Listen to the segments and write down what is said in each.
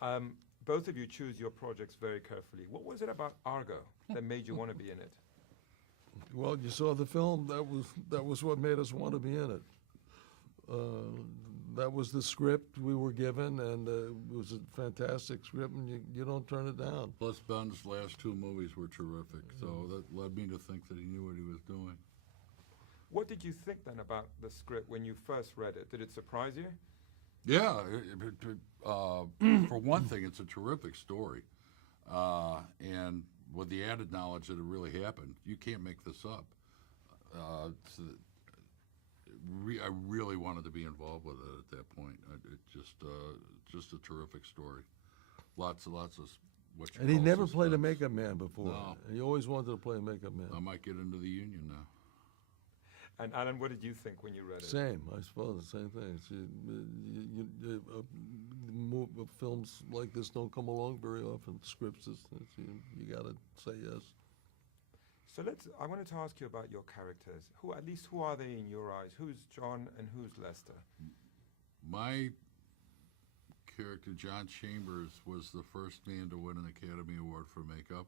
Both of you choose your projects very carefully. What was it about Argo that made you want to be in it? Well, you saw the film. That was what made us want to be in it. That was the script we were given, and it was a fantastic script, and you don't turn it down. Plus, Ben's last two movies were terrific, so that led me to think that he knew what he was doing. What did you think then about the script when you first read it? Did it surprise you? Yeah, for one thing, it's a terrific story, and with the added knowledge that it really happened, you can't make this up. I really wanted to be involved with it at that point. Just a terrific story. Lots of what you And he call never played a suspense. makeup man before. No. He always wanted to play a makeup man. I might get into the union now. And Alan, what did you think when you read it? Same, I suppose, the same thing. Films like this don't come along very often. Scripts, you got to say yes. So I wanted to ask you about your characters. Who are they in your eyes? Who's John and who's Lester? My character, John Chambers, was the first man to win an Academy Award for makeup.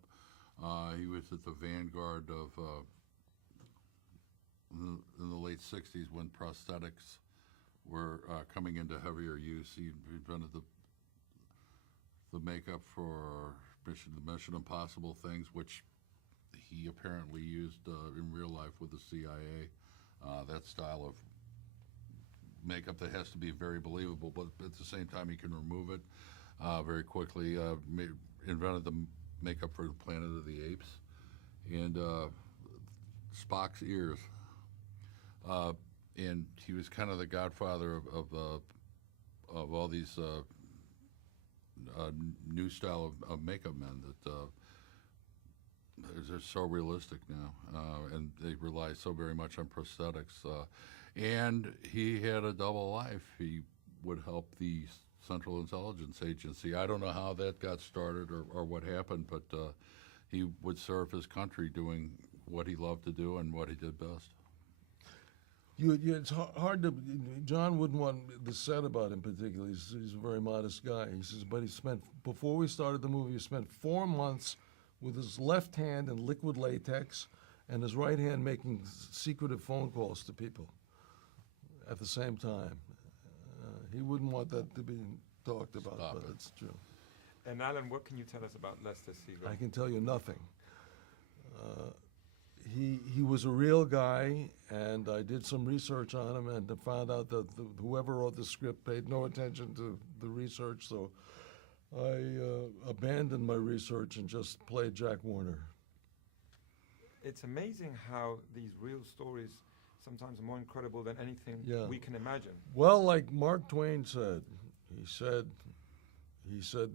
He was at the vanguard of, in the late 60s when prosthetics were coming into heavier use. He invented the makeup for the Mission Impossible things, which he apparently used in real life with the CIA. That style of makeup that has to be very believable, but at the same time you can remove it very quickly. Invented the makeup for the Planet of the Apes, and Spock's ears. And he was kind of the godfather of all these new style of makeup men that they're so realistic now, and they rely so very much on prosthetics. And he had a double life. He would help the Central Intelligence Agency. I don't know how that got started or what happened, but he would serve his country doing what he loved to do and what he did best. It's hard to. John wouldn't want this said about him particularly. He's a very modest guy. He says, but before we started the movie, he spent 4 months with his left hand in liquid latex and his right hand making secretive phone calls to people at the same time. He wouldn't want that to be talked about, but it's true. And Alan, what can you tell us about Lester Siegel? I can tell you nothing. He was a real guy, and I did some research on him and found out that whoever wrote the script paid no attention to the research, so I abandoned my research and just played Jack Warner. It's amazing how these real stories sometimes are more incredible than anything we can imagine. Well, like Mark Twain said, he said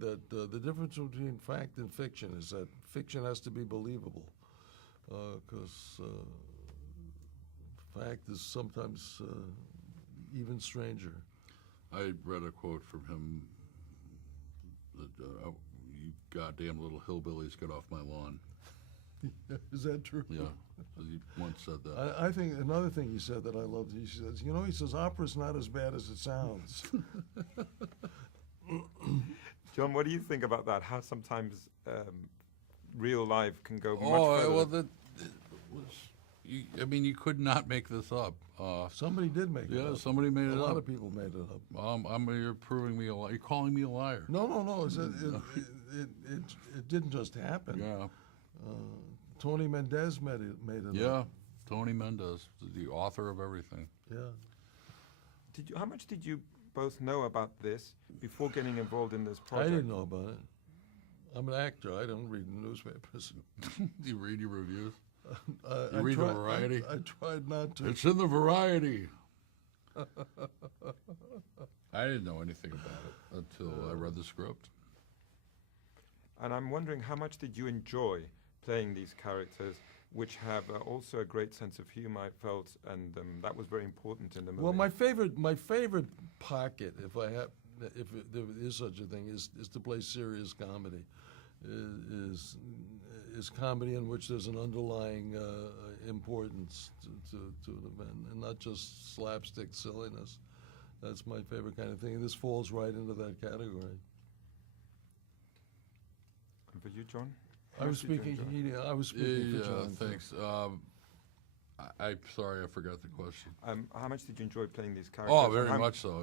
that the difference between fact and fiction is that fiction has to be believable, because fact is sometimes even stranger. I read a quote from him that, you goddamn little hillbillies, get off my lawn. Is that true? Yeah, he once said that. I think another thing he said that I loved, he says, opera's not as bad as it sounds. John, what do you think about that? How sometimes real life can go much further? Well, you could not make this up. Somebody did make it up. Yeah, somebody made it up. A lot of people made it up. You're proving me a liar. You're calling me a liar. No. It didn't just happen. Yeah. Tony Mendez made it up. Yeah, Tony Mendez, the author of everything. Yeah. How much did you both know about this before getting involved in this project? I didn't know about it. I'm an actor. I don't read the newspapers. Do you read your reviews? You read the Variety? I tried not to. It's in the Variety. I didn't know anything about it until I read the script. And I'm wondering, how much did you enjoy playing these characters, which have also a great sense of humor, I felt, and that was very important in the movie. Well, my favorite pocket, if there is such a thing, is to play serious comedy. Is comedy in which there's an underlying importance to an event, and not just slapstick silliness. That's my favorite kind of thing. And this falls right into that category. And for you, John? I was speaking. I was speaking for John. Thanks. I'm sorry, I forgot the question. How much did you enjoy playing these characters? Oh, very much so.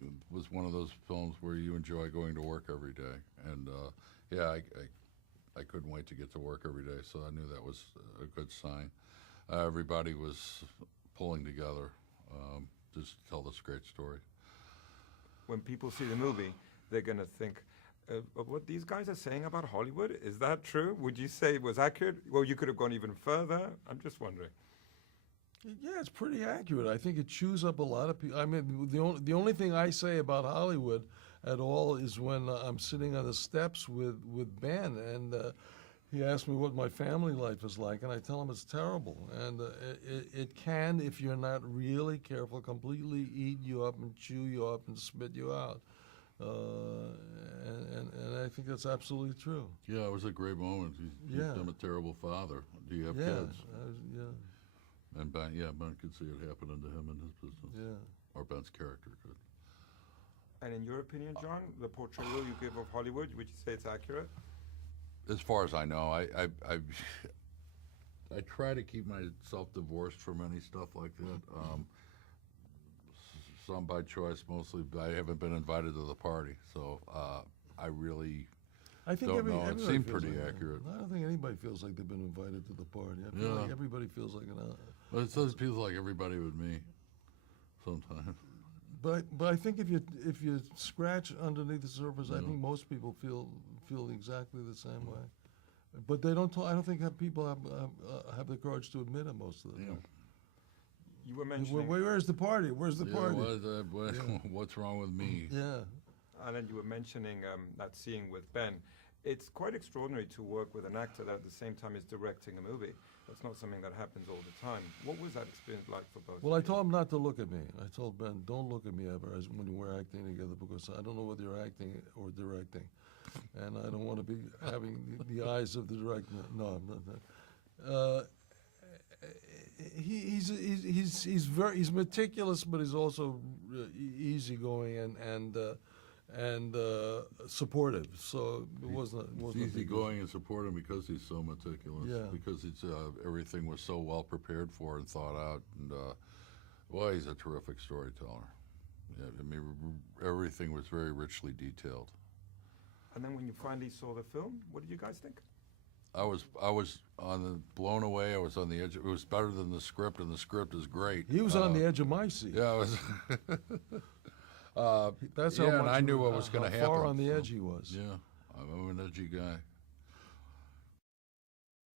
It was one of those films where you enjoy going to work every day, and I couldn't wait to get to work every day. So I knew that was a good sign. Everybody was pulling together just to tell this great story. When people see the movie, they're going to think, what these guys are saying about Hollywood, is that true? Would you say it was accurate? Well, you could have gone even further. I'm just wondering. Yeah, it's pretty accurate. I think it chews up a lot of people. I mean, the only thing I say about Hollywood at all is when I'm sitting on the steps with Ben, and he asked me what my family life is like, and I tell him it's terrible. And it can, if you're not really careful, completely eat you up and chew you up and spit you out. And I think that's absolutely true. Yeah, it was a great moment. I'm a terrible father. Do you have kids? Yeah. And Ben could see it happening to him in his business. Yeah. Or Ben's character could. And in your opinion, John, the portrayal you give of Hollywood, would you say it's accurate? As far as I know, I try to keep myself divorced from any stuff like that. Some by choice, mostly. I haven't been invited to the party, so I really don't know. It seemed pretty accurate. I don't think anybody feels like they've been invited to the party. I feel like everybody feels like an. But it feels like everybody with me, sometimes. But I think if you scratch underneath the surface, I think most people feel exactly the same way. But they don't. I don't think people have the courage to admit it most of the time. You were mentioning. Where's the party? Where's the party? What's wrong with me? Yeah. And then you were mentioning that scene with Ben. It's quite extraordinary to work with an actor that at the same time is directing a movie. That's not something that happens all the time. What was that experience like for both of you? Well, I told him not to look at me. I told Ben, don't look at me ever when we're acting together, because I don't know whether you're acting or directing. And I don't want to be having the eyes of the director. No, I'm not. He's meticulous, but he's also easygoing and supportive. So it wasn't easygoing and supportive because he's so meticulous. Yeah. Because everything was so well prepared for and thought out. And he's a terrific storyteller. Yeah, I mean, everything was very richly detailed. And then when you finally saw the film, what did you guys think? I was blown away. I was on the edge. It was better than the script, and the script is great. He was on the edge of my seat. Yeah, I was. That's how much. And I knew what was going to happen. How far on the edge he was. Yeah, I'm an edgy guy.